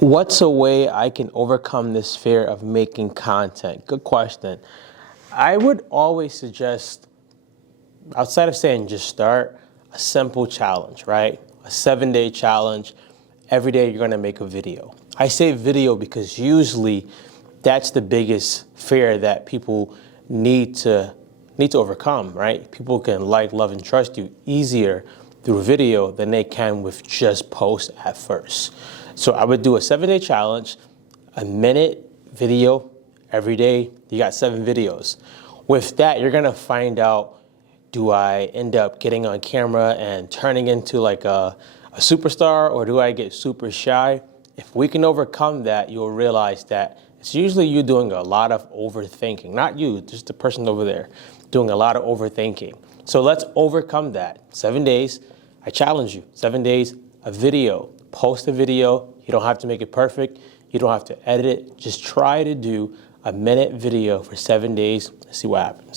What's a way I can overcome this fear of making content? Good question. I would always suggest, outside of saying just start, a simple challenge, right? A 7-day challenge. Every day you're gonna make a video. I say video because usually that's the biggest fear that people need to overcome, right? People can like, love, and trust you easier through video than they can with just post at first. So I would do a 7-day challenge, a minute video every day. You got 7 videos. With that, you're gonna find out, do I end up getting on camera and turning into like a superstar, or do I get super shy? If we can overcome that, you'll realize that it's usually you doing a lot of overthinking. Not you, just the person over there doing a lot of overthinking. So let's overcome that. 7 days, I challenge you. 7 days, a video. Post a video. You don't have to make it perfect. You don't have to edit it. Just try to do a minute video for 7 days and see what happens.